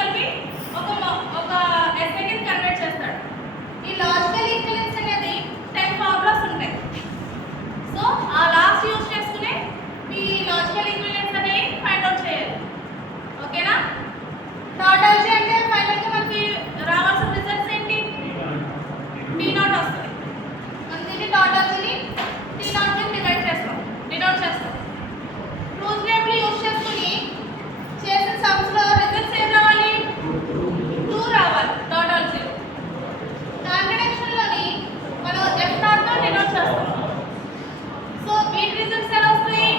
కలిపి ఒక ఎస్ఐకి కన్వర్ట్ చేస్తాడు. ఈ లాజికల్ ఈక్వలెన్స్ అనేది 10 ఫార్ములాస్ ఉంటాయి. సో ఆ లాస్ట్ యూజ్ చేసుకునే ఈ లాజికల్ ఈక్వలెన్స్ అనేది ఫైండ్ అవుట్ చేయాలి. ఓకేనా? టాటాలజీ అంటే ఫైనల్ గా మనకి రావాల్సిన రిజల్ట్స్ ఏంటి? T0 వస్తుంది. మనం దీన్ని టాటాలజీని T0 కి డినోట్ చేస్తాం. ట్రూత్ టేబుల్ యూజ్ చేసుకుని చేసిన సమ్స్ లో రిజల్ట్స్ ఏం రావాలి? 2 రావాలి టాటాలజీలో. కాంట్రడిక్షన్ లోని మనం F0 తో డినోట్ చేస్తాం. సో వీటి రిజల్ట్స్ ఎలా వస్తాయి?